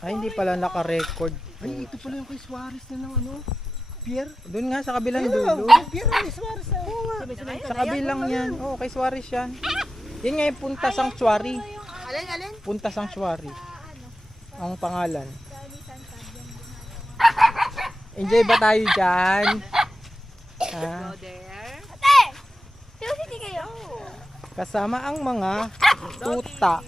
Ay, hindi pala naka-record. Ay, ito pala yung kay Suarez na ng ano? Pierre? Doon nga sa kabilang dulo. Pierre ni Suarez na. Oo nga. Sa kabilang yan. Oo, kay Suarez yan. Yan nga yung Punta Sanctuary. Alin? Punta Sanctuary. Ang pangalan. Enjoy ba tayo dyan? Ha? Ate! Tuloy kayo. Kasama ang mga tuta.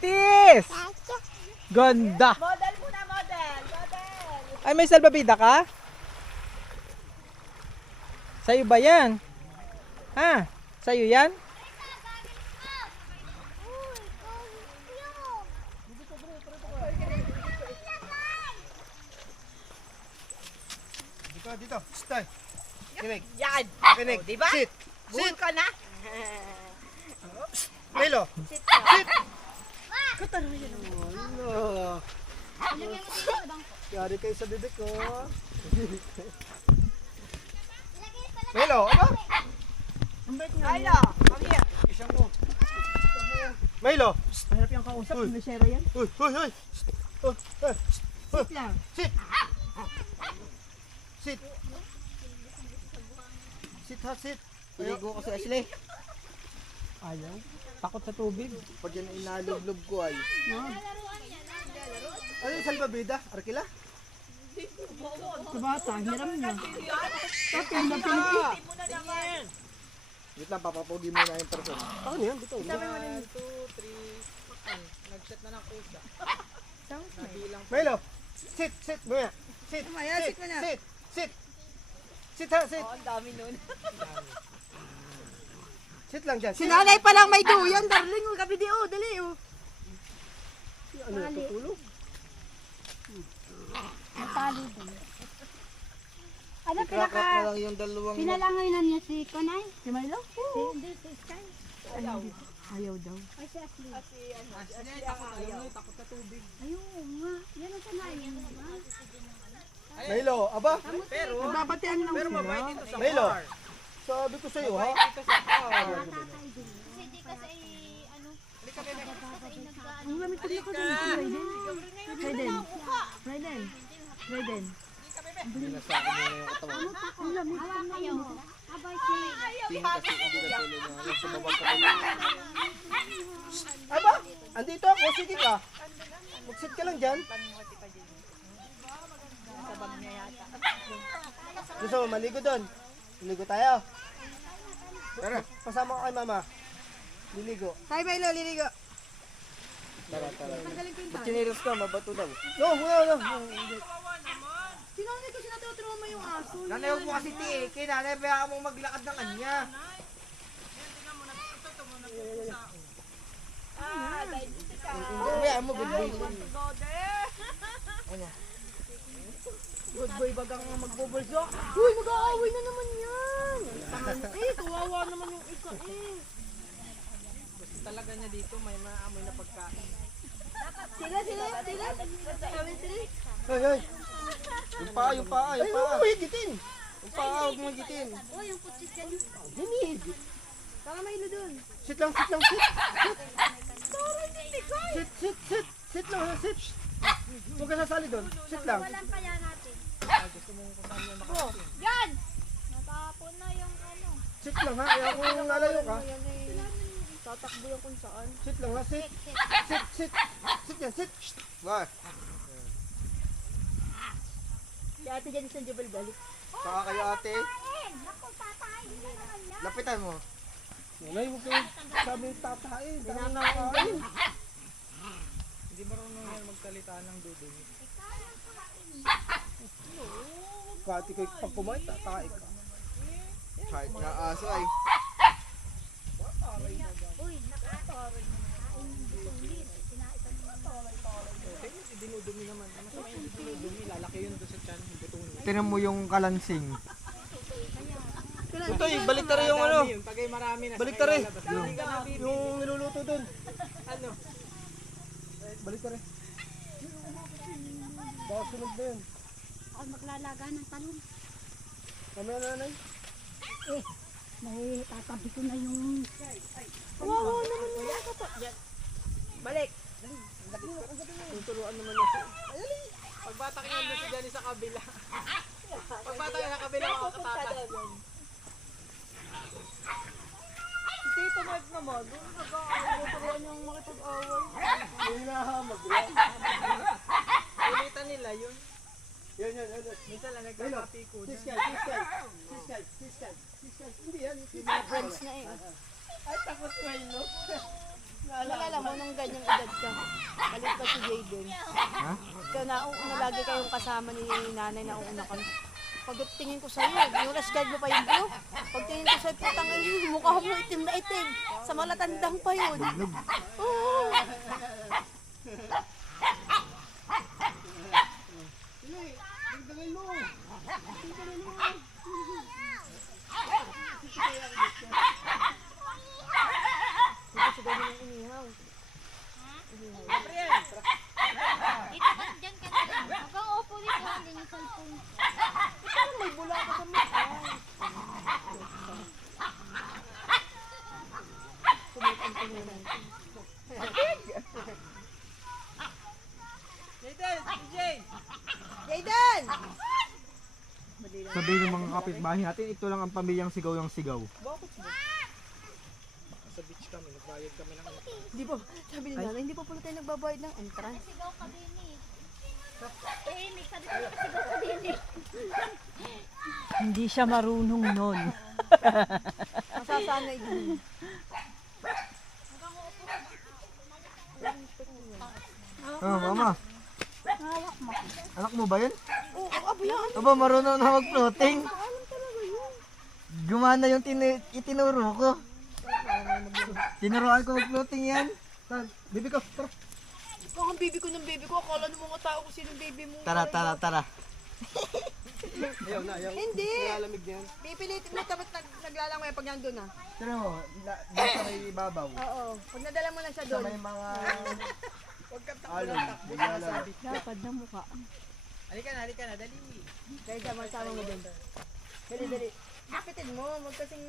Tis! Ganda! Model muna, model. Ay, may salbabida ka? Sa'yo ba yan? Ha? Sa'yo yan? Dito. Stay. Kinig. Yan. Kinig. Oh, diba? Sit. Bull ka na. Milo. Sit. Ano? Yari kayo sa bibig ko. Milo, ano? Kaya. Come here. Isang mo. Milo. Harap yung kausap. May share yan. Uy. Sit lang. Sit. Sit. Sit ha, sit. Iligo ko si Ashley. Ayaw. Takot sa tubig. Pag yan ay nalublob ko ay. Ano yung salbabida? Arkila? Sa bata, hiram na. Wait lang, papapogi muna yung person. Ano yan? Dito. 1, 2, 3. Nag-set na ng kusa. Milo. Sit. Mamaya. Sit. sit mo na. Sit. Sit ha, sit. Ang dami nun. Sit lang dyan. Si nanay pa lang may duyan, darling. Huwag kami di, dali, Ano, tutulog? Ano Crack na lang yung dalawang. pinalangoy niya si Konay? Si Milo? Hindi, si Sky. Ayaw daw. Ay, si Ashley. Takot sa tubig. Ayun nga. Yan ang sanayin mo. Milo, aba. Pero, Nagbabatian lang pero sila. mabait dito sa Milo. bar. Sabi ko sa'yo ha. Mabait dito sa bar. Tatay din. Kasi di kasi ano, Ang lamig ko dito. Raiden. Pinasako muna yung katawan. Ang lamig. Hawa kayo. Abay si... Tingin kasi hindi ka tuloy na. Yung sumabag ka pa. Aba, andito ako. Sige ka. Mag-sit ka lang dyan. Gusto mo maligo doon? Maligo tayo. Tara, pasama ko kay mama. Liligo. Hi, Milo, liligo. Tara. Ba't chinilas ka? Mabato daw. No. Sinanay ko sinatuturo mo yung aso. Nanay, huwag mo kasi tiikin. Nanay, kaya mo maglakad ng kanya. Kaya mo, good boy. Good boy bagang magbubulso. Uy, mag-aaway na naman yan. Kawawa naman yung isa Talaga niya dito, may maamoy na pagkain. Sila. Hoy. Yung paa. Ay, huwag mo higitin. Yung paa, huwag mo gitin. Oh, yung putsis yan. Hinihigit. Tara, Milo dun. Sit lang. Sit lang, sit. Huwag ka sasali doon. Sit lang. Walang kaya natin. Gusto mong kung saan yun makarating. Yan! Natapon na yung ano. Sit lang ha. Kaya kung lalayo ka, Tatakbo yung kung saan. sit lang ha. Sit. Sit yan, sit. Wah, Si ate dyan sa Jebel balik. saka kayo ate. Naku, tatay. Hindi naman yan. Lapitan mo. Nay, huwag kayo sabi tatahin. Dinanakain. Hindi marunong yan magsalita ng dudumi. Kati kayo pag kumain, tatahin ka. Kahit nga aso ay. Uy, nakatoroy na nakain. Sulit. Sinaitan mo naman. Kasi dinudumi naman. Masama yung dinudumi. Lalaki yun doon sa tiyan. Yung buto niya. Tinan mo yung kalansing. Ito eh, balik na rin yung ano. Pagay marami na. Balik na rin. Hindi ka na bibili. Yung niluluto doon. Ano? Balik na rin. Baka sunog na yun. Ako maglalaga ng talong. Mamaya na nanay. May tatabi ko na yung... Kawawa naman mga kapatid. Balik. Tuturuan naman niya. Pagbata ka nga si Johnny sa kabila. Pagbata ka sa kabila, makakatakas. Si Tito Mike naman, doon nag-aawaw niyang makipag-away. Yung hinahamag yan. Ulitan nila yun. Yan. Minsan lang nagkakapiko Sis dyan. guys. Hindi yan. Mga friends na eh. Ay, takot ko yun, no? Naalala mo nung ganyang edad ka. Kalit pa si Jayden. Ha? Ikaw na lagi kayong kasama ni nanay na una ka. Pagtingin ko sa'yo, yung rash guard mo pa yun bro. Pagtingin ko sa'yo, putang ay, mukha mo itim na itim. Sa malatandang pa yun. Oo. Dagdagan mo. Dito sa ganyan yung inihaw. Dito ka dyan ka na lang. Huwag kang upo dito. Hindi yung cellphone. Parang may bula ka sa mukha. Kumitan ko na lang. Jayden! Sabihin ng mga kapitbahay natin, ito lang ang pamilyang sigaw ng sigaw. Sa beach kami, nagbayad kami ng Hindi po, sabi ni nanay, hindi po pala tayo nagbabayad ng entrance. Sigaw ka din eh. May sabi ko sigaw ka din eh. Hindi siya marunong nun. Masasanay din. Ah, mama. Anak mo ba yun? Oo, abayaan. Aba, marunong na mag-floating. Alam talaga yun. Gumana yung itinuro ko. Tinuruan ko mag-floating yan. Bibi ko, tara. Kung ang baby ko ng baby ko, akala ng mga tao kung sino yung baby mo. Tara. Ayaw na. Hindi. Lalamig na yan. Pipilitin mo tapos naglalangoy pag nandun na. Tara mo, dito sa may ibabaw. Oo. Pag nadala mo lang siya Sa doon. may mga Huwag kang alon. Bigla Lapad na mukha. Halika na, dali. Dahil sama mo doon. Dali. Kapitin mo, wag kasing...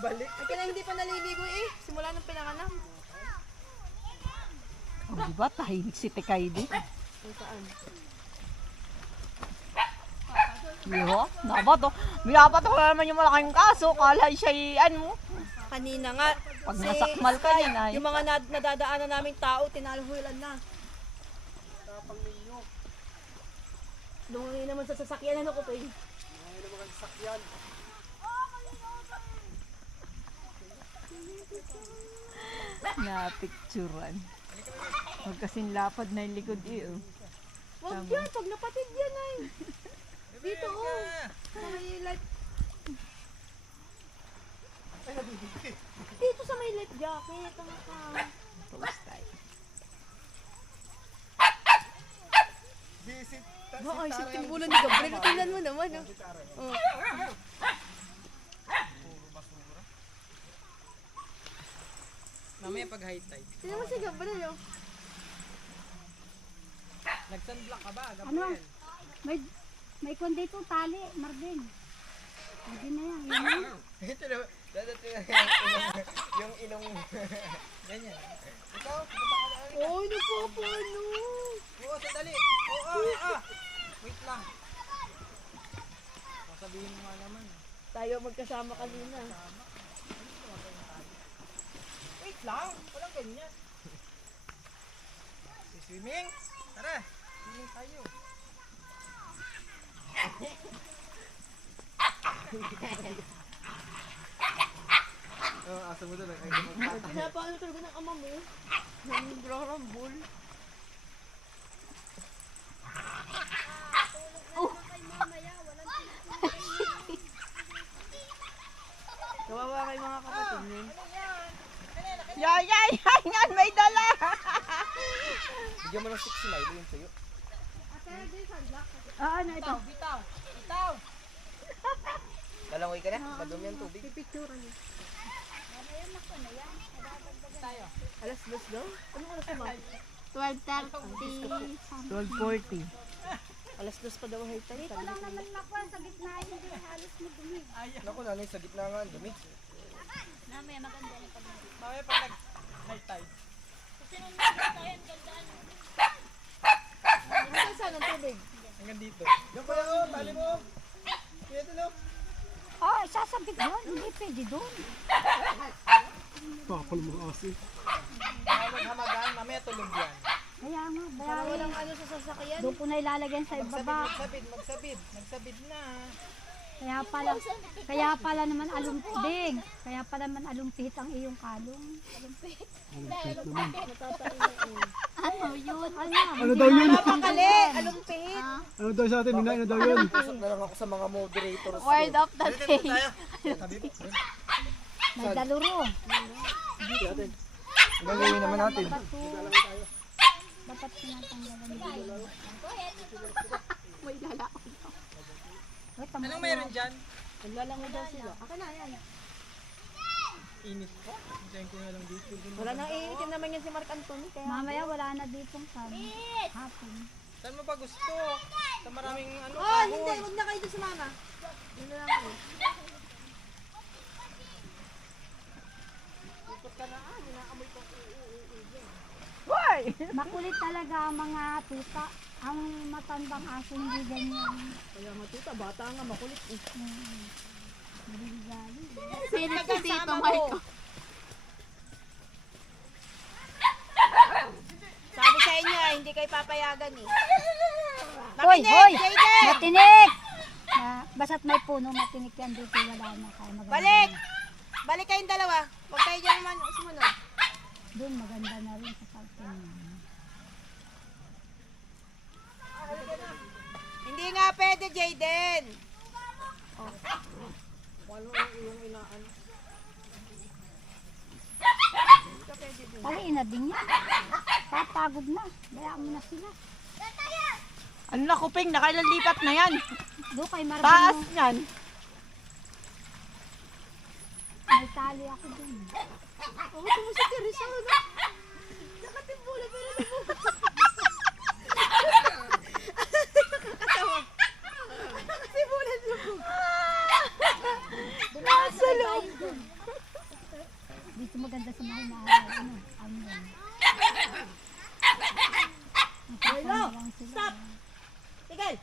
Balik. Ay, kailan hindi pa naliligo eh. Simula nung pinanganak. O, diba? Tahimik si Tekaydi. Kung saan. Yo, nabato. Binabato ko na naman yung malaking kaso. Kala siya ano. Kanina nga. Pag nasakmal ka yan ay. Yung mga nadadaanan naming tao, tinalhulan na. Tapang ninyo. Dumuli naman sa sasakyan, ano ko pa eh. Ngayon naman ang sakyan. Napicturan. Huwag kasing lapad na yung likod eh. Oh. Wag yan, pag napatid yan ay. Dito oh. Sa may life. Dito sa may life jacket. Post tayo. Ba, ay, sa timbulan ni Gabriel. Tingnan mo naman oh. Oh. Mamaya pag high tide. Tingnan mo si Gabriel oh. Nag-sunblock ka ba, Ano? Gabriel? May kwan dito, tali, Marvin. Hindi na yan. Yun na. Ito na, dadating yung ilong. Ganyan. Ikaw, Oh, napapano. Oo, sandali. Wait lang. Sabihin mo nga naman. Tayo magkasama kanina. Wait lang, walang ganyan. Swimming? Tara, swimming tayo. asa mo doon. Napano talaga ng ama mo. Nagrarambol. Kawawa kay mga kapatid niyo. Yan, may dala. Bigyan mo ng 6 smile yung sa'yo. Ano ito? Bitaw. Lalangoy ka na? Madumi ang tubig. Pipicturean niyo. Alas 2 daw? Anong oras naman? 12:30. 12:40. Alas Alas 2 pa daw high tide. Dito lang naman makuha sa gitna, hindi halos madumi. Naku, nanay, sa gitna nga, ang dumi. Mamaya maganda yung pag Mamaya pag nag-high tide. Kasi nung nakita tayo, ang gandaan. Hanggang saan ang tubig? Hanggang dito. Diyan pa yan, tali mo. Ito no. Oh, sasabit doon. Hindi pwede doon. Mamaya maghamagaan, mamaya tulog yan. Kaya nga, Para bayaw. walang ano sa sasakyan. Doon ko na ilalagyan sa ibaba. Magsabid na. Kaya pala naman alumpig. Kaya pala naman alumpihit ang iyong kalong. Ano yun? Ano daw yun? Napakali! Alumpihit! Ano daw sa atin, Nina? Ano daw yun? Pasok na lang ako sa mga moderators. Word of the day. May daluro. Gagawin naman natin. Bato. Dapat tinatanggalan dito. Anong meron dyan? Naglalangoy daw sila. Aka na, yan. Init po. Hintayin ko na lang dito. Wala nang iitim naman yan si Mark Anthony. Kaya Mamaya wala na ditong sun. Hapon. Saan mo ba gusto? Sa maraming ano, oh, hindi. kahon. Huwag na kayo doon sumama. Yun na lang ako. Ikot ka na. Ninaamoy ko. Why? Makulit talaga ang mga tuta. Ang matandang aso hindi ganyan. Kaya matuta. Bata nga makulit. Narigali. Sino si Tito Marco? Sabi sa inyo, hindi kayo papayagan eh. Hoy, Makinig, hoy! Jayden! Matinik! Basta't may puno, matinik yan dito. Wala na kaya maganda. Balik! Balik kayong dalawa. Huwag kayo dyan naman sumunod. Doon maganda na rin sa kalpin. Hindi nga pwede, Jayden. Taliin na din yan. Papagod na. Bayaan mo na sila. Ano na kuping, nakailan lipat na yan. Doon kay Marvin Taas mo. yan. May tali ako dun. Oo, si Teresa. Nakatimbola pero nakakatawa. Nakatimbola lubog. Nasa loob. Dito maganda sa mahal na araw. Ano yan? Hello, stop. Tigil.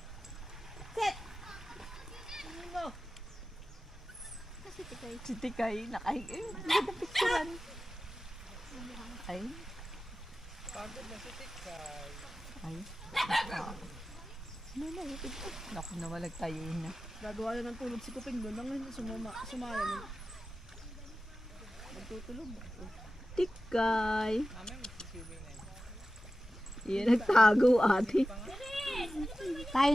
Sit. Tingin mo. Si Tikay, nakahiga. Ganda picturean. Ay. Pagod na si Tikay. Ay. Ano na, ipit. Naku, nawalag tayo na. Gagawa na ng tulog si Kuping doon. Nang sumaya na. Magtutulog. Tikay. Mamaya magsiswimming na yun. Yan, nagtago ate. Tayo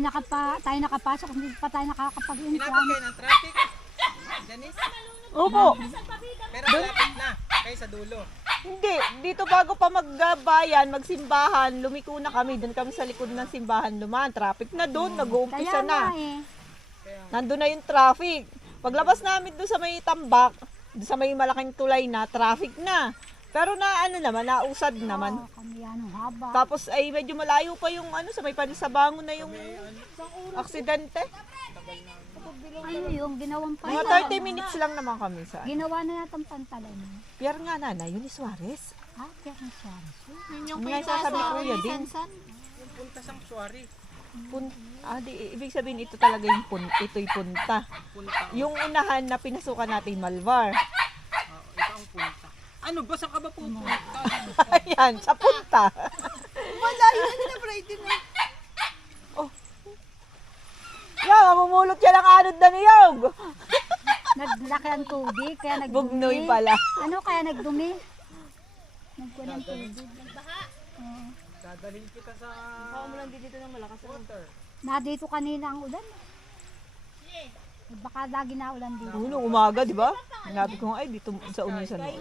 nakapasok, hindi pa tayo Pinapag nakakapag-intran. kayo ng traffic. Janice? Opo. Pero malapit na. Kayo sa dulo. Hindi, dito bago pa magbayan, magsimbahan, lumiko na kami. Doon kami sa likod ng simbahan lumaan. Traffic na doon, nag-uumpisa Kaya nga na. eh. Nandun na yung traffic. Paglabas namin doon sa may tambak, doon sa may malaking tulay na, traffic na. Pero na ano naman, nausad naman. Oh, kami yan, ang haba. Tapos ay medyo malayo pa yung ano, sa may panisabangon na yung aksidente. Ano yung ginawang Mga pantalan? 30 minutes lang naman kami sa Ginawa na yata ang pantalan. Pier nga nana, yun ni Suarez. Ah, kaya ng Suarez. Yung nga sasabi ko kuya din. Yung punta sanctuary. Ibig sabihin ito talaga yung ito'y punta. Punta. Yung unahan na pinasukan natin Malvar. Ito ang punta. Ano ba? Saan ka ba pupunta? Ayan, sa punta. Malayo na nila, Brayden. Yan, mamumulot yan ang anod na niyog. Naglaki ang tubig, kaya nagdumi. Bugnoy pala. Ano kaya nagdumi? Nagkuha ng tubig. Dadalhin kita sa Baka mo lang dito ng malakas. water. Dito kanina ang ulan. Baka lagi na ulan dito. Nung umaga, di ba? Sinabi ko nga, ay, dito sa unisan. Ayan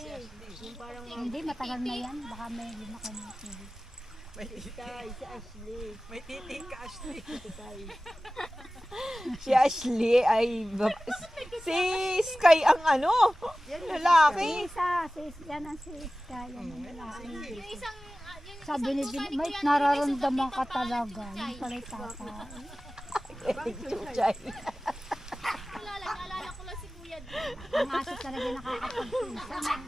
si Ashley. Yung parang Hindi, matagal na yan. Baka may lumaki ng tubig. May titik. si Ashley. May titik ka, Ashley. Si Ashley ay, si Sky ang ano, lalaki. Yan ang si Iska, yan ang lalaki. Yung isang, yung sabi ni Jin, may nararamdaman ka talaga. Yung pala'y tatay. Chuchay. Naalala ko lang si Kuya. Ang aso talaga nakakapagpinsan.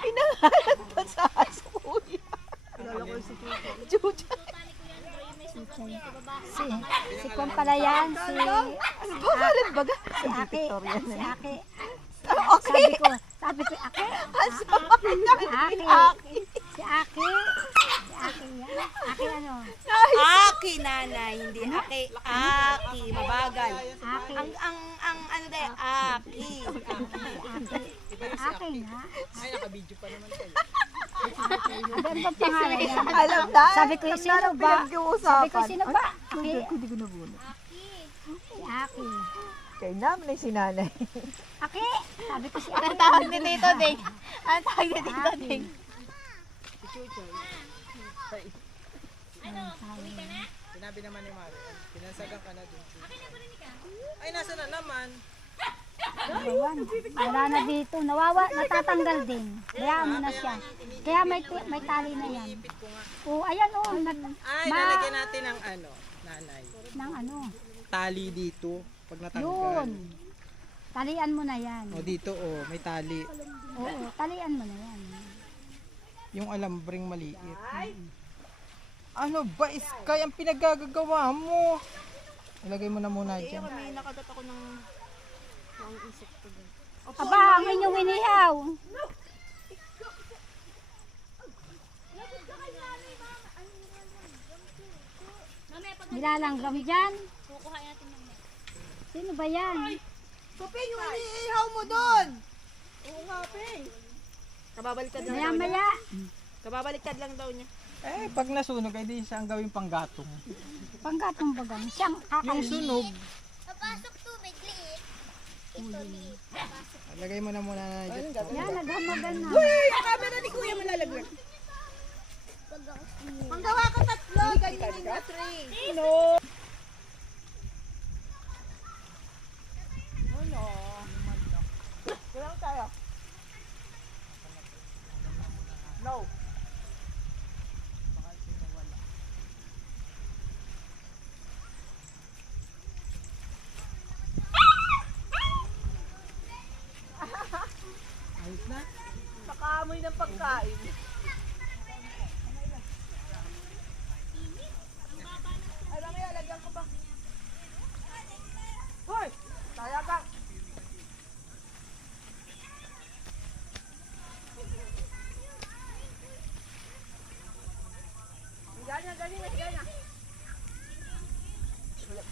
Pinangalan pa sa aso, kuya. Chuchay. Si Kwan pala yan, si Pangalan baga? si Aki. Si Aki. Okay. Sabi ko, Aki. Aki. Si Aki. Si Aki yan. Aki ano? Aki, nanay, hindi aki. Aki, mabagal. Aki. Ang ano dahil, aki. Aki nga. Ay, naka-video pa naman kayo. Ano bang pangalan yan? Alam na. Sabi ko, sino ba? Sabi ko, sino ba? Aki. Hindi ko nabuna. Si Aki. Kaya naman ay sinanay. Aki. Sabi ko si Aki. Ang tawag ni Tito Ding. Ang tawag ni Tito Ding. Sinabi naman ni Mari, pinansagan ka na dun. Ay, nasa na naman. Ayan. Wala na dito. Natatanggal din. Hayaan mo na siya. Kaya may tali na yan. Ipit ko nga. Oh, ayan oh. Ay, lalagyan natin ng ano, nanay. Ng ano. Tali dito. Pag natanggal. Yun. Talian mo na yan. O dito, may tali. Oo, talian mo na yan. Yung alambring maliit. Ano ba, Sky? Ang pinagagagawa mo. Ilagay mo na muna dyan. May nakagat ako ng insekto din. Aba, ang inyong inihaw. Nilalanggam dyan. Kukuha natin yung net. Sino ba yan? Sophie, yung iniihaw mo doon! Oo nga, Pe. Kababaliktad lang daw niya. Maya-maya. Kababaliktad lang daw niya. Eh, pag nasunog, ay di siya ang gawing panggatong. Panggatong bagang. Siyang Yung kakainin. sunog, Papasok tubig, liit. Ito, liit. lagay mo na muna na dyan. Yan, naghamagan na. Yung camera ni Kuya malalaglag. Manggawa ka tatlo, ganyan na three. Kulang tayo. No. Ayos na. Nakaamoy ng pagkain. Ay, mamaya, lagyan ko ba? Hoy! Tayagang! Ganyan, ganyan, ganyan.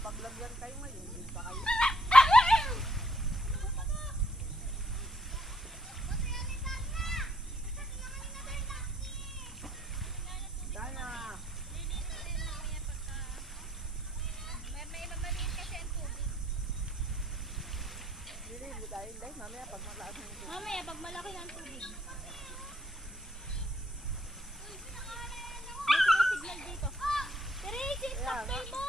Paglagyan kayo ngayon, hindi pa kayo. Mamaya, pag malaki ng tubig. Dito may signal dito. Tracy, stop mo!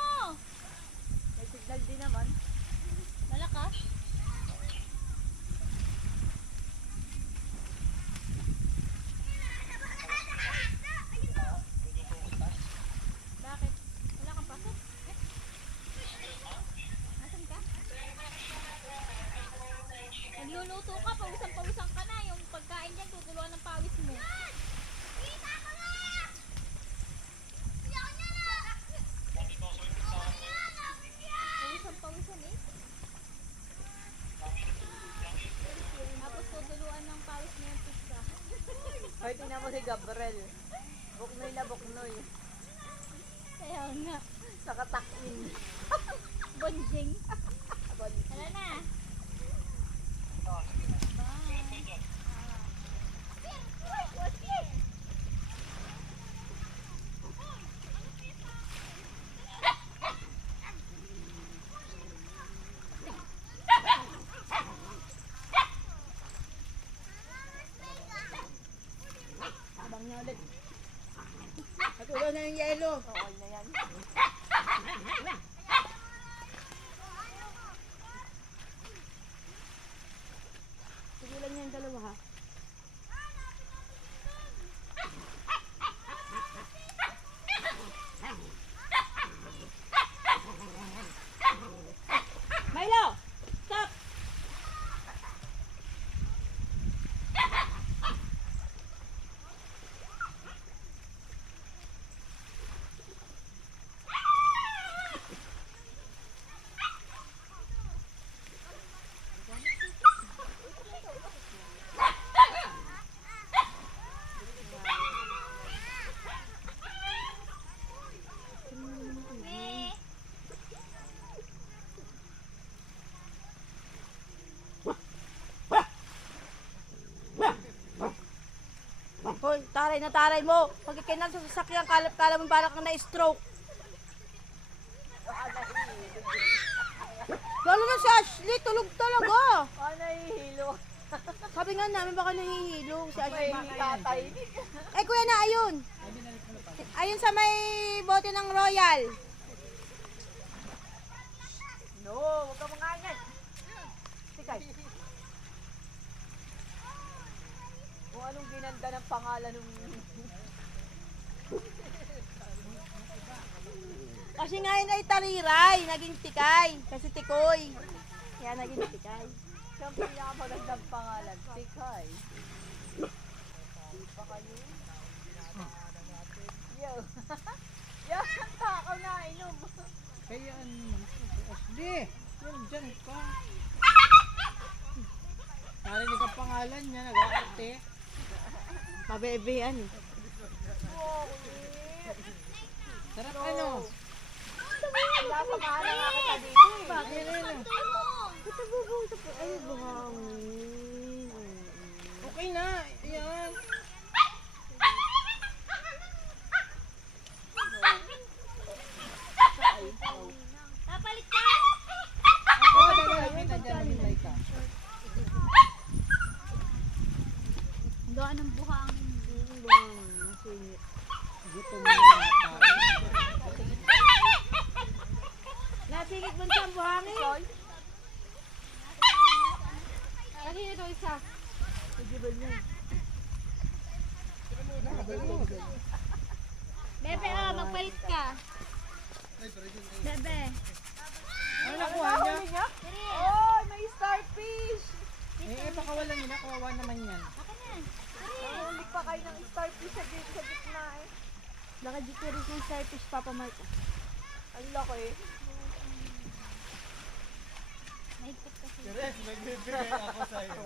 May signal din naman. Malakas? Bakit? Wala kang pasok? Nasaan ka? Nagluluto ka, pawisan-pawisan ka na. Yung pagkain dyan, tutuluan ng pawis mo. Pawisan-pawisan eh. Tapos tutuluan ng pawis mo yung pizza. Hoy, tingnan mo si Gabriel. Buknoy na buknoy. Kaya nga. Nakatakin. Bonjing. Wala na. Abang niya ulit. Natulo na yung yelo. Okay na yan. Sige lang yan dalawa ha. Hoy, taray na taray mo. Pag ikinal sa sasakyan, kalap-kalap mo para kang na-stroke. Lalo na si Ashley, tulog talaga. Nahihilo. Sabi nga namin baka nahihilo si Ashley. Tatay. Eh kuya na, ayun. Ayun sa may bote ng Royal. No, huwag ka manganyan. Tikay. Kung anong ginanda ng pangalan ng... Kasi ngayon ay tariray, naging tikay. Kasi tikoy. Kaya naging tikay. Siyang pinakamagandang pangalan. Tikay. Di pa kayo? Yo. Yo, takaw na, inom. Kaya ano, Ashley, yan dyan ka. Narinig ang pangalan niya, nag-aarte. Mabebean eh. Sarap ano? Napamahala nga kita dito eh. Ayun, ayun. Ay, buhangin. Okay na, ayan. Papalit ka! Ako, kita dyan, lumilay ka. Doon ang buhangin. Gutom na yata. Nasingit mo siya ang buhangin. Kasi ito isa. Bebe, magpalit ka. Bebe. Ano nakuha niya? Oh, may starfish! Eh, pakawalan niya na, kawawa naman yan. Nahuli pa kayo ng starfish sa gitna eh. Nakadiktiris ng starfish, Papa Mark. Ang laki. Mahigpit kasi. Teres, nagbibigay ako sa'yo.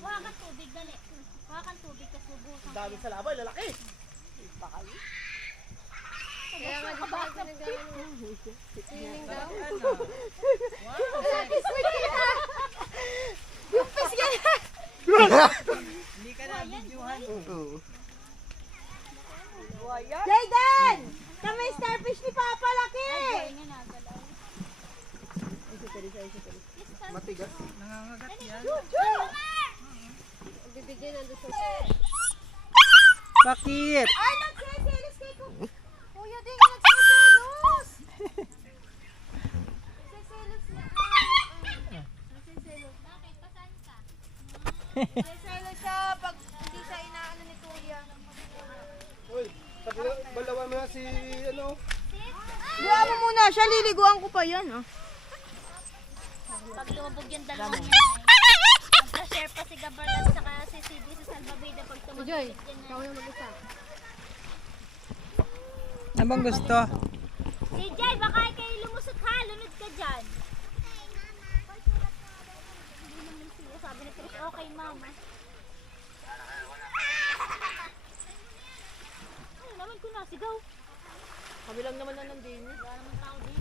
Kuha kang tubig, dali. Kuha kang tubig, kasi subukan. Dami sa labay, lalaki. Kaya nga di ba ginagawa mo? Siling daw? Ano? Yung fish yan! Hindi ka na videohan. Buhayan. Jayden! Kami starfish ni Papa, laki! Ganyan na, galaw. Matigas. Nangangagat yan. Bibigyan na doon sa... Bakit? Ay, nagsiselos kay ko! Kuya, di ka nagsiselos! Nagsiselos na. Nagsiselos. Bakit? Pasan ka? Nagsiselos siya pag hindi siya inaano ni Kuya. Uy, sabi na, balawan mo na si, ano? Buha mo muna siya, liliguan ko pa yan. Oh. Pag lumabog yung dalawang yun, magka-share pa si Gabriel at saka si CD sa Salvavida pag tumagpit yan. Ikaw yung mag-isa. Ano bang gusto? Si Jay, baka kayo lumusot ha, lunod ka dyan. Hindi naman siya, sabi ni Chris, okay mama. Ay, naman ko na, sigaw. Kami lang naman na nandun. Wala naman tao din.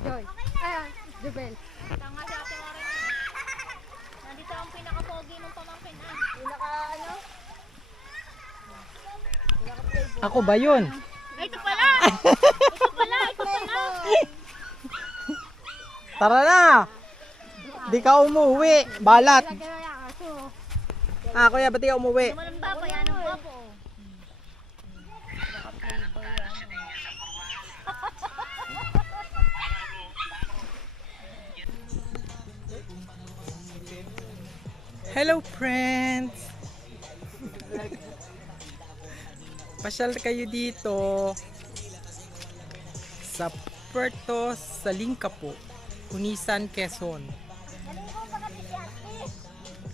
Joy. Jubel. Tanga si Ate Warren. Nandito ang pinaka-pogi ng pamangkin ah. Pinaka-ano? Ako ba yun? Ay, ito pala! Ito pala! Ito pala! Tara na! Di ka umuwi. Balat. Kuya, ba't di ka umuwi? Malamba pa yan ang guwapo. Hello, friends! Pasyal kayo dito sa Puerto Salincapo, Hunisan, Quezon.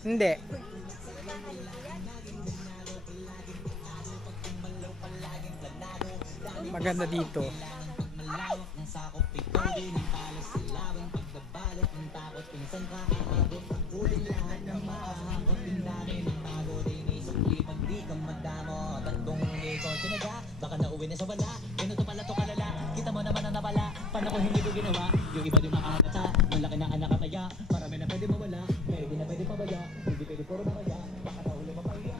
Hindi. Maganda dito. Baka nauwi na sa wala, ganito pala to kalala. Kita mo naman ang nawala, paano ko hindi ko ginawa? Yung iba di makakata, malaki na anak kataya. Marami na pwede mawala, pwede na pwede pabaya. Hindi pwede puro mawala, baka nahuli mapaya.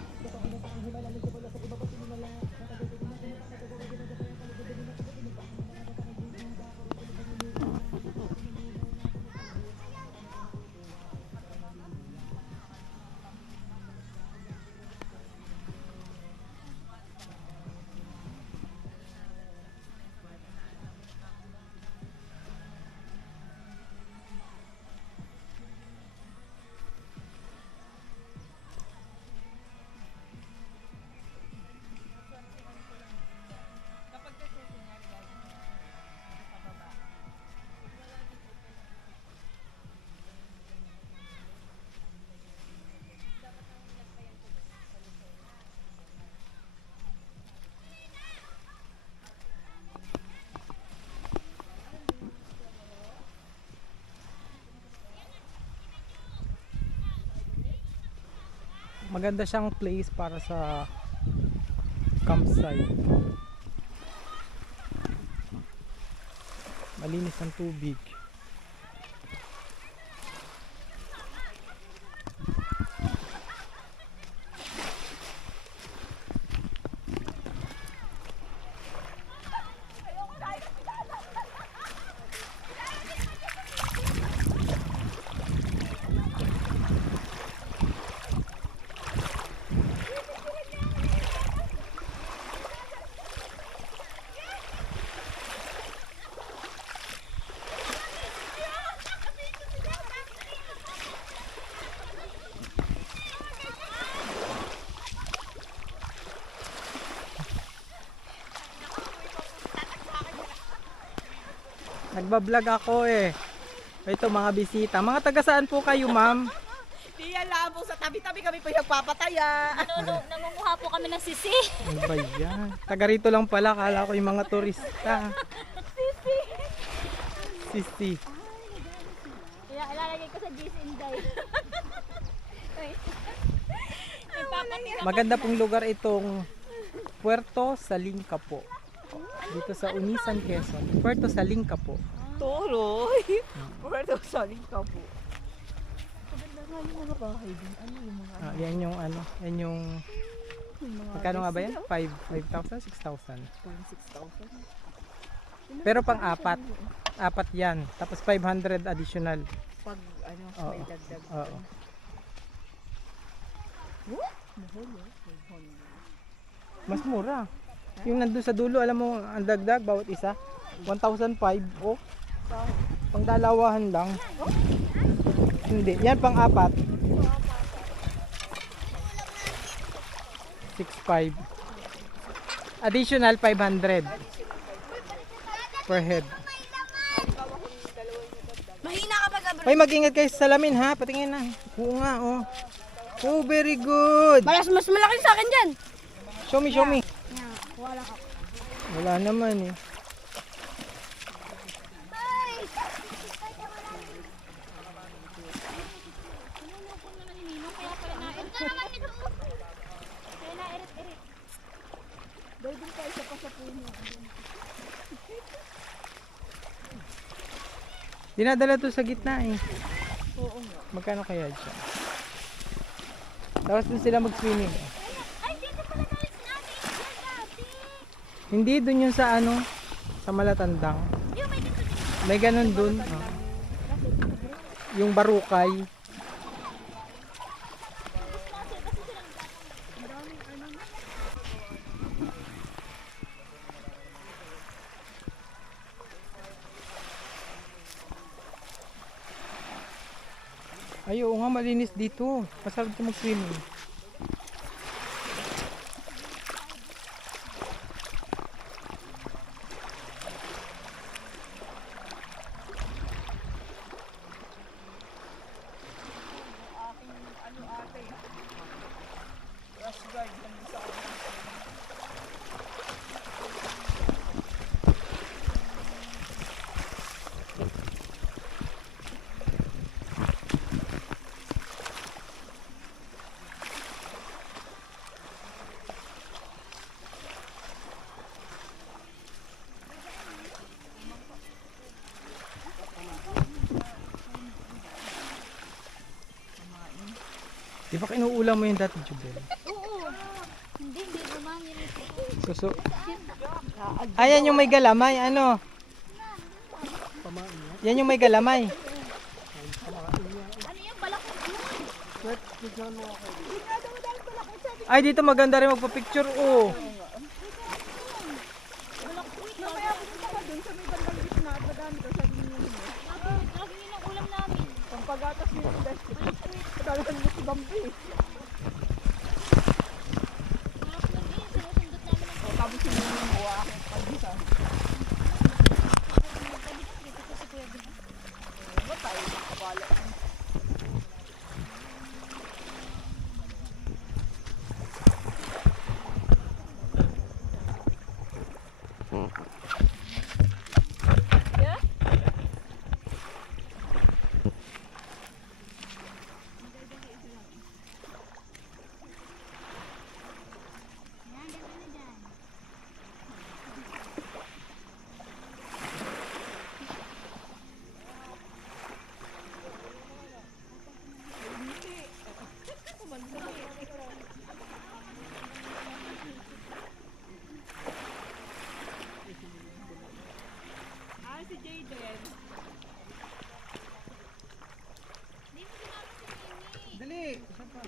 Maganda siyang place para sa campsite. Malinis ang tubig. Nagbablog ako eh. Ito mga bisita. Mga taga saan po kayo, ma'am? Di alam po, sa tabi-tabi kami po nagpapataya. Nangunguha po kami ng sisi. Ano ba yan? Taga rito lang pala. Kala ko yung mga turista. Sisi. Kaya ilalagay ko sa GC Inday. Nagpapatira. Maganda pong lugar itong Puerto Salinca po. Dito sa Unisan, Quezon. Puerto Salinca po. Tuloy. Puerto Salinca po. Maganda nga yung mga bahay din. Ano yung mga Yan yung ano. Yan yung... Magkano nga ba yan? 5,000? 6,000? 6,000? Pero pang apat. Apat yan. Tapos 500 additional. Pag ano, Oo. may dagdag. Oo. Mas mura. Yung nandun sa dulo, alam mo, ang dagdag, bawat isa. 1,500. Oh. Pang dalawahan lang. Hindi. Yan pang apat. 6,500. Additional 500 per head. Mahina ka pa, Gabriel. Ay, mag-ingat kayo sa salamin ha. Patingin na. Oo nga, oh. Oh, very good. Mas malaki sa akin dyan. Show me, show me. Wala ka. Wala naman eh. Dinadala to sa gitna eh. Oo nga. Magkano kaya dyan? Tapos dun sila mag-swimming. Ay, dito pala tayo sinabi. Hindi dun yung sa ano, sa Malatandang. Yung may dito din. May ganun dun. Oh. Yung Barukay. Ay, oo nga, malinis dito. Masarap ito mag-swimming. Di ba kinuulam mo yung dati, Jubel? Oo. Hindi bumangin ito. Suso. Ayan yung may galamay, ano? Yan yung may galamay. Ano yung balakot yun? Ay, dito maganda rin magpa-picture, oh. Lagi yun ang ulam namin. Pampagatas yun yung best. Talagang mo si Bambi. Sarap lang yun. Sinusundot namin ang Tapos yun yung buwa. Pagisa. dito ko si Kuya Bin. Ba tayo nakabala? Dali. Isa pa.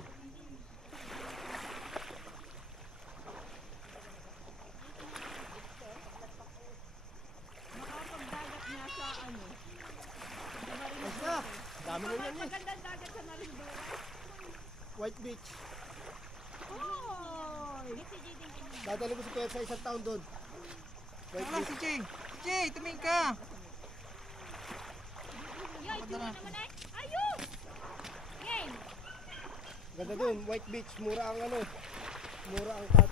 Nakapagdagat nga sa ano. Ayos na. Dami na yan eh. Magandang dagat sa Marinduque. White Beach. Hoy! Dadali ko si Kuya sa isang taon doon. White Wala Beach. si Jay. Jay, tumingin ka. Yoy, tuloy naman eh. Ayun! Game! Ganda doon. White Beach. Mura ang ano. Mura ang cut.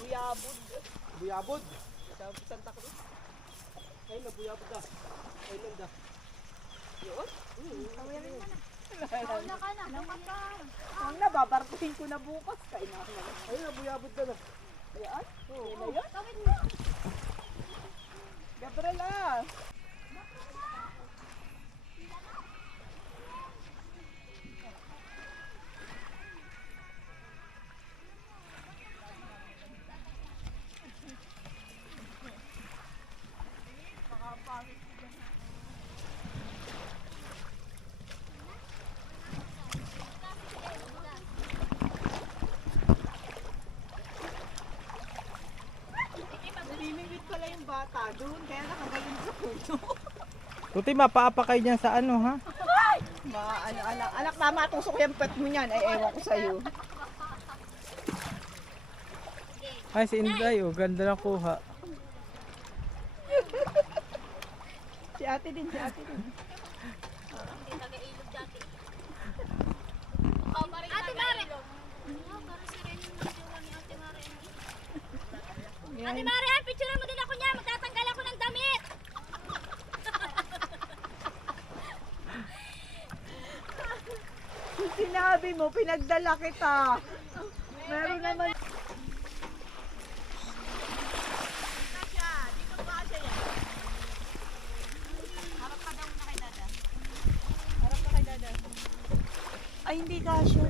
Buyabod. Buyabod. Sa Santa Cruz. Ay, nabuyabod na. Ay, nanda. Ang nababarkuhin ko na bukas. Kailangan na. Ay, nabuyabod na na. Ayan. Yan na yun. Gabriela. Namimingwit pala yung bata doon. Kaya nakagayon sa puno. Tuti, mapaapa kayo dyan sa ano, ha? Anak na matusok yung pet mo niyan. Ay, ewan ko sa'yo. Ay, si Inday, oh. Ganda na kuha. Si ate din. Hindi taga-ilog dati. Ate Mare! Parang si Ren yung jowa ni Ate Mare. Ate Mare, picture mo din ako niya. Magtatanggal ako ng damit. Kung sinabi mo, pinagdala kita. Meron naman. Ay, hindi kasya.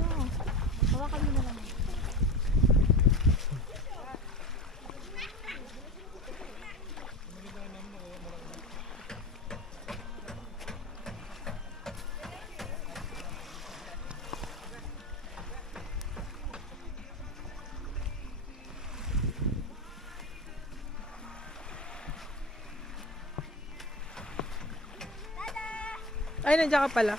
Hawakan mo na lang. Ay, nandiyan ka pala.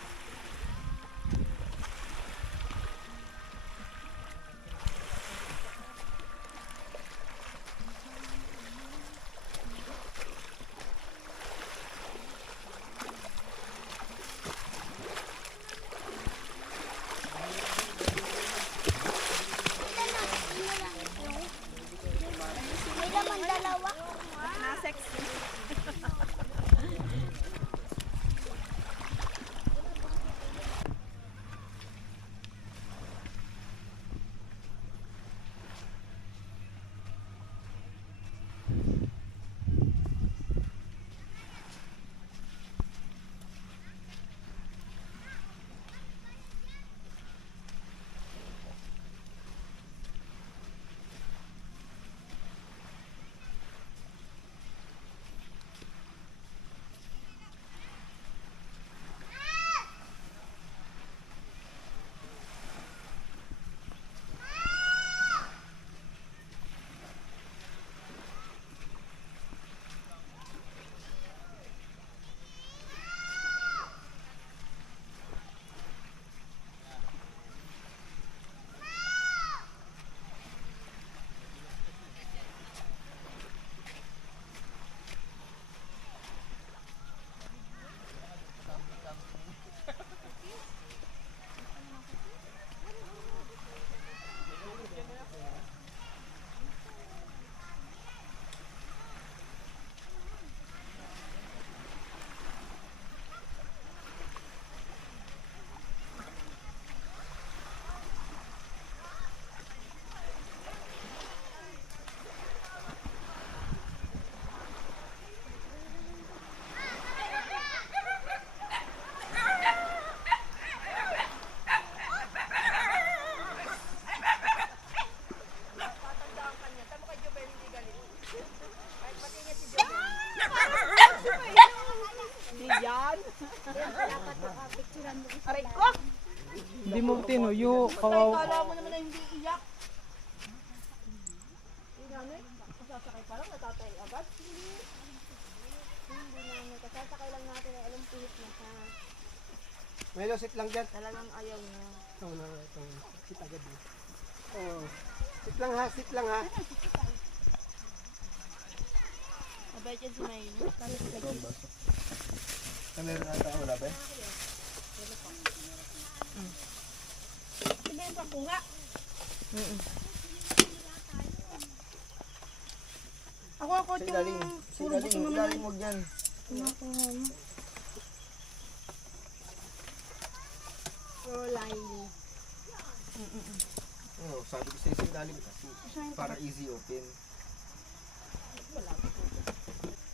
May laman dalawa. Na-sexy. Aray ko! Hindi mo tinuyo. Kawaw. Kala mo naman na hindi iyak. Yung nanay, kasasakay pa lang, natatay agad. Hindi nanay, kasasakay lang natin ay alam pihit na siya. Melo, sit lang dyan. Talagang ayaw niya. Ito na, ito. Sit agad eh. Oh. Sit lang ha, sit lang ha. Mabait yan si Maylin. Meron ata wala ba? Sige yung pakunga. Ako Sa yung ilalim. Sa ilalim. Ilalim mo dyan. Rolly. Oh, sabi ko sa'yo sa ilalim kasi. Para easy open.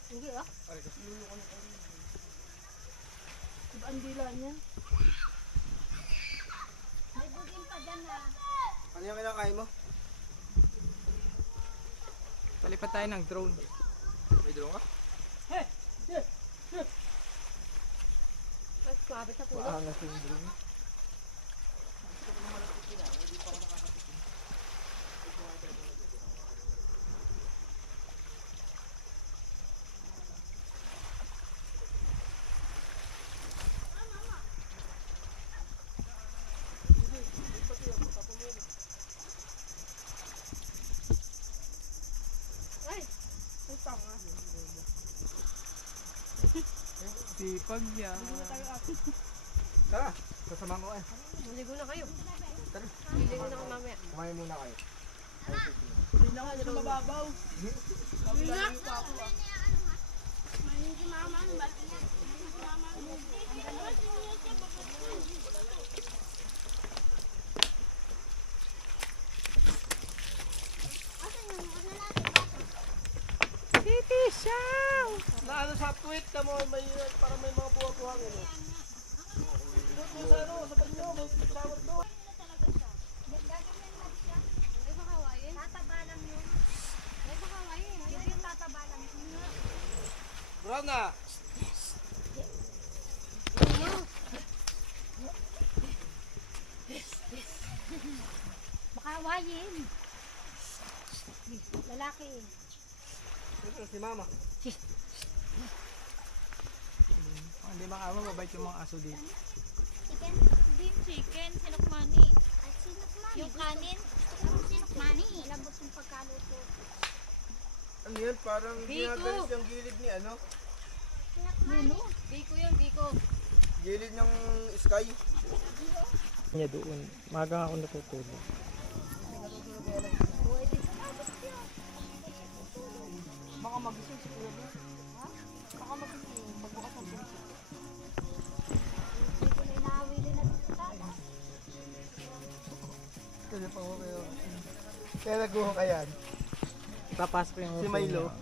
Hindi ah. Diba ang dila niya? May bugin pa dyan ah. Ano yung kinakain mo? Palipat tayo ng drone. May dulong ka? Mas kapit na po. Maangas yung drone. Sipag niya. Tara, kasama ko eh. Maligo na kayo. Tara. Maligo na kayo mamaya. Kumain muna kayo. Hindi na kayo mababaw. Na ano sa tweet ka mo, may, para may mga buwag-buwang ano. Doon mo sa ano, sa banyo, may flower doon. Tataba lang yun. May baka kawain. Yung tataba lang yun. Brown na! Baka awayin. Lalaki. Ito si mama. Hindi makawa, mabait yung mga aso dito. Chicken? Hindi yung chicken. Sinukmani. Ay, sinukmani. Yung kanin. Sinukmani. Lambot yung pagkaluto. Ano yan? Parang ginagalis yung gilid ni ano? Sinukmani. Biko yun, biko. Gilid ng sky. Niya doon. Maga ako natutulog. Baka magising si Kuya Bing. Baka magising. Magbukas ng pinto. Hindi ko na inahawili na dito tala. Kasi pa ko kayo. Kaya nagbuho ka yan. Papasok yung Si uso Milo. niya.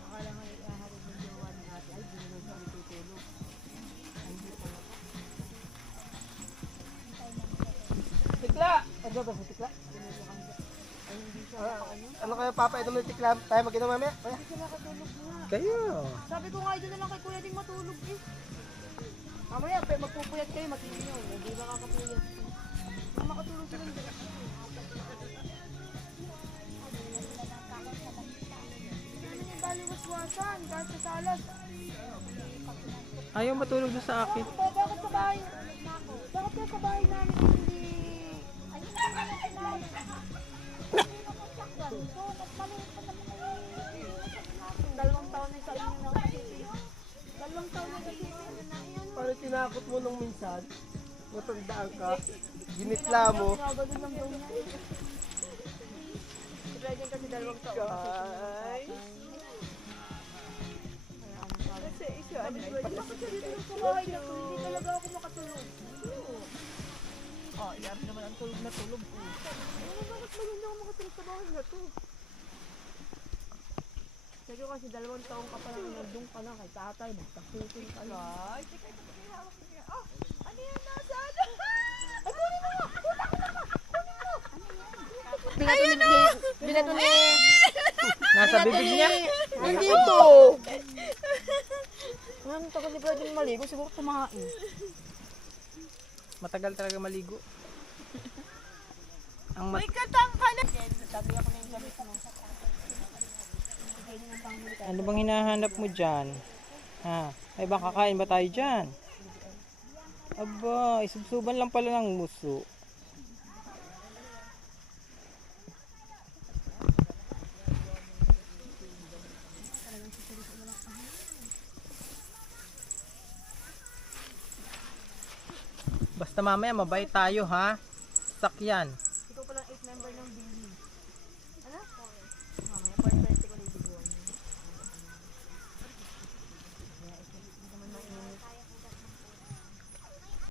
Tikla! Ano ba sa tikla? Ano kaya papainom ng tikla? Tayo mag-inom mamaya? Kaya? Kayo. Sabi ko nga, doon na lang kay Kuya Ding matulog eh. Mamaya, magpupuyat kayo, mag-inom. Hindi ba kakapuyat? Nang makatulog sila doon. Ano yung baliwaswasan? Kahit sa salas. Ayaw matulog doon sa akin. Bakit sa bahay? Bakit kaya sa bahay namin hindi... Ayun na naman sinabi. Hindi na magsakdan. So, nagmaliit pa naman ay 2 taon na sa inyo na kasi. 2 taon na kasi. Parang tinakot mo nung minsan. Matandaan ka. Ginitla mo. Nagagano'n lang daw niya. Si Bredin kasi 2 taon. Kasi isa, bakit sa dito sa bahay na to? Hindi talaga ako makatulog. Oh, yari naman ang tulog na tulog. Bakit ba hindi ako makatulog sa bahay na to? Sige kasi 2 taon ka pa lang nandun ka na kay tatay. Magkasutin ka na. Ay, teka, hawak ko niya. Oh, ano yan? Nasaan? Ay, kunin mo! Kunin mo! Ayun o! Binato ni... Nasa bibig niya. Nandito! Anong tagal di pwedeng maligo? Siguro kumain. Matagal talaga maligo. Ang May katangka na! Sabi ako na yung gamit mo. Ano bang hinahanap mo dyan? Ha? Ay ba kakain ba tayo dyan? Aba, isubsuban lang pala ng muso. Basta mamaya mabait tayo ha. Sakyan.